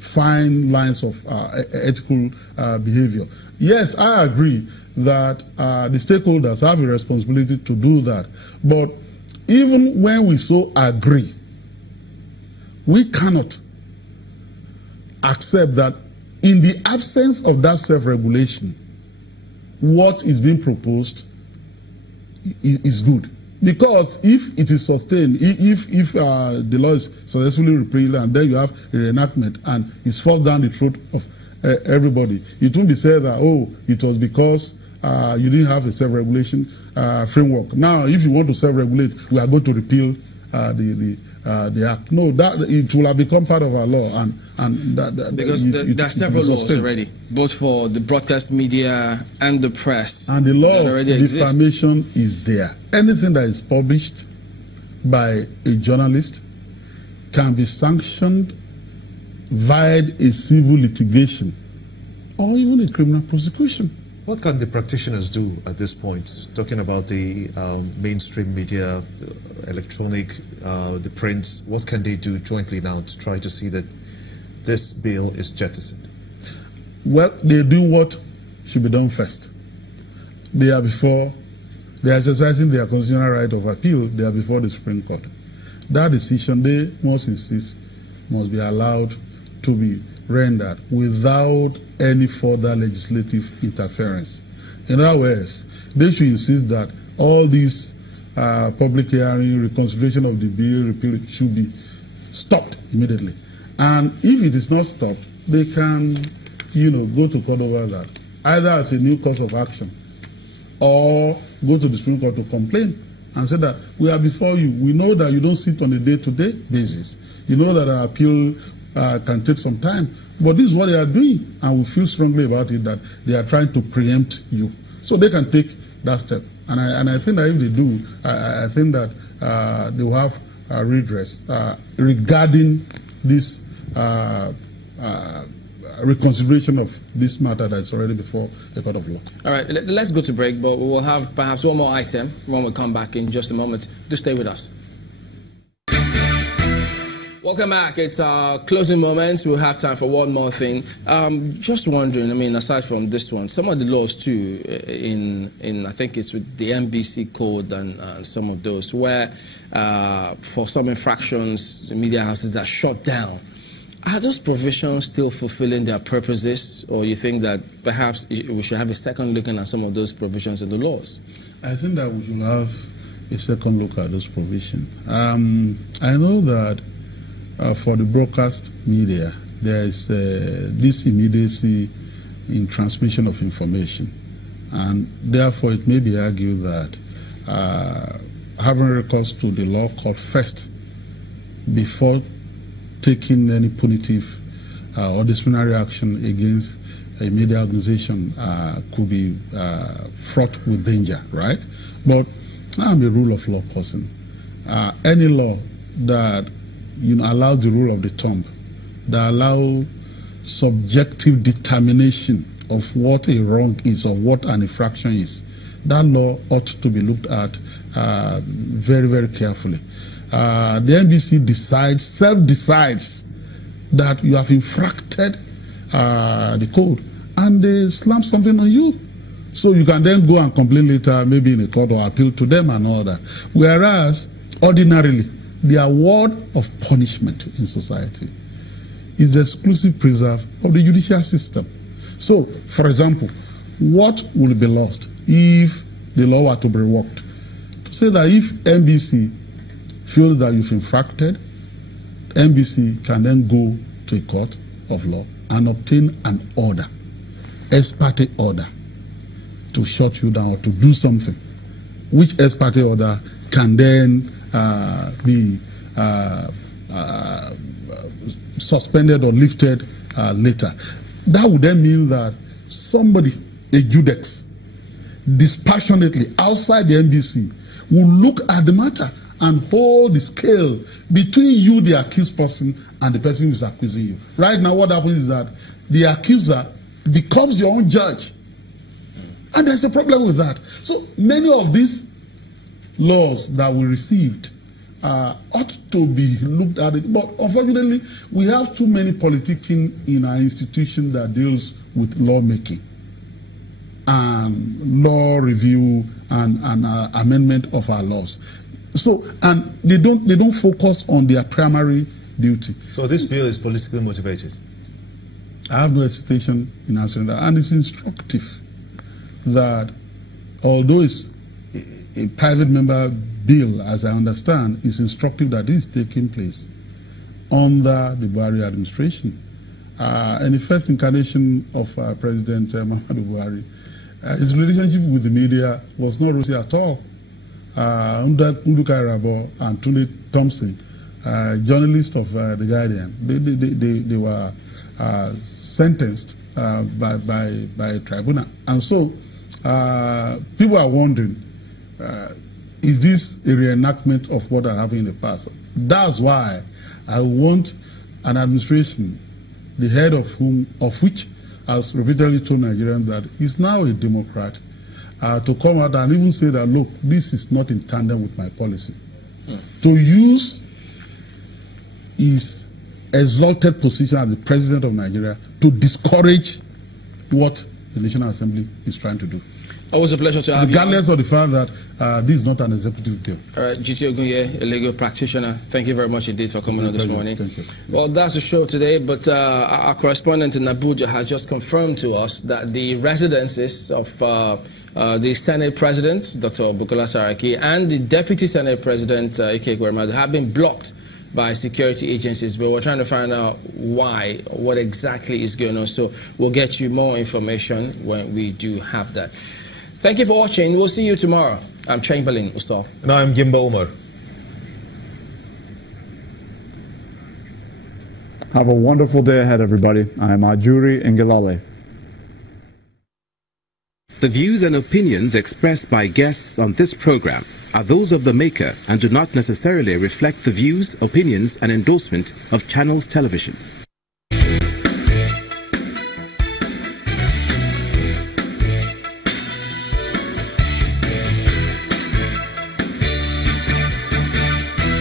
fine lines of ethical behavior. Yes, I agree that the stakeholders have a responsibility to do that. But even when we so agree, we cannot accept that in the absence of that self-regulation, what is being proposed is good. Because if it is sustained, if the law is successfully repealed and then you have a reenactment and it's forced down the throat of everybody, it won't be said that, oh, it was because you didn't have a self-regulation framework. Now, if you want to self-regulate, we are going to repeal the act. No, that it will have become part of our law, and because there are several laws already, both for the broadcast media and the press. And the law of defamation is there. Anything that is published by a journalist can be sanctioned via a civil litigation or even a criminal prosecution. What can the practitioners do at this point? Talking about the mainstream media, electronic, the print, what can they do jointly now to try to see that this bill is jettisoned? Well, they do what should be done first. They are exercising their constitutional right of appeal. They are before the Supreme Court. That decision, they must insist, must be allowed to be rendered without any further legislative interference. In other words, they should insist that all these public hearing, reconsideration of the bill, repeal should be stopped immediately. And if it is not stopped, they can, go to court over that, either as a new course of action or go to the Supreme Court to complain and say that we are before you. We know that you don't sit on a day-to-day basis. You know that an appeal can take some time, but this is what they are doing, and we feel strongly about it, that they are trying to preempt you. So they can take that step. And I think that if they do, I think that they will have redress regarding this reconsideration of this matter that is already before the court of law. All right, let's go to break, but we will have perhaps one more item when we come back in just a moment. Do stay with us. Welcome back. It's our closing moments. We'll have time for one more thing. Just wondering, I mean, aside from this one, some of the laws too, in I think it's with the NBC code and some of those, where for some infractions, the media houses are shut down. Are those provisions still fulfilling their purposes, or you think that perhaps we should have a second look at some of those provisions in the laws? I think that we should have a second look at those provisions. I know that for the broadcast media, there is this immediacy in transmission of information, and therefore it may be argued that having recourse to the law court first before taking any punitive or disciplinary action against a media organization could be fraught with danger, right? But I'm a rule of law person. Any law that allows the rule of the thumb, that allow subjective determination of what a wrong is or what an infraction is, that law ought to be looked at very, very carefully. The NBC self-decides that you have infracted the code, and they slam something on you. So you can then go and complain later, maybe in a court, or appeal to them and all that. Whereas, ordinarily, the award of punishment in society is the exclusive preserve of the judicial system. So, for example, what will be lost if the law were to be revoked? To say that if NBC feels that you've infracted, NBC can then go to a court of law and obtain an order, ex parte order, to shut you down or to do something, which ex parte order can then be suspended or lifted later. That would then mean that somebody, a judex, dispassionately outside the NBC, will look at the matter and hold the scale between you, the accused person, and the person who is accusing you. Right now, what happens is that the accuser becomes your own judge. And there's a problem with that. So many of these laws that we received ought to be looked at it. But unfortunately, we have too many politicking in our institution that deals with lawmaking and law review and amendment of our laws. So, and they don't focus on their primary duty. So this bill is politically motivated? I have no hesitation in answering that. And it's instructive that although it's a private member bill, as I understand, it's instructive that this is taking place under the Buhari administration. In the first incarnation of President Muhammadu Buhari, his relationship with the media was not rosy at all. Nduka Rabo and Tunde Thompson, journalists of The Guardian, they were sentenced by a tribunal. And so people are wondering, is this a reenactment of what happened in the past? That's why I want an administration, the head of which has repeatedly told Nigerians that he's now a Democrat, to come out and even say that, look, this is not in tandem with my policy. To use his exalted position as the president of Nigeria to discourage what the National Assembly is trying to do. Always a pleasure to have you. Regardless of the fact that this is not an executive bill. All right, Jiti Ogunye, a legal practitioner, thank you very much indeed for coming on this morning. Thank you. Well, that's the show today, but our correspondent in Abuja has just confirmed to us that the residences of the Senate President, Dr. Bukola Saraki, and the Deputy Senate President, Ike Ekweremadu, have been blocked by security agencies, but we're trying to find out why, what exactly is going on. So we'll get you more information when we do have that. Thank you for watching. We'll see you tomorrow. I'm Chamberlain Ustav. And I'm Gimba Umar. Have a wonderful day ahead, everybody. I am Ajuri Ngilale. The views and opinions expressed by guests on this program are those of the maker and do not necessarily reflect the views, opinions, and endorsement of Channels Television.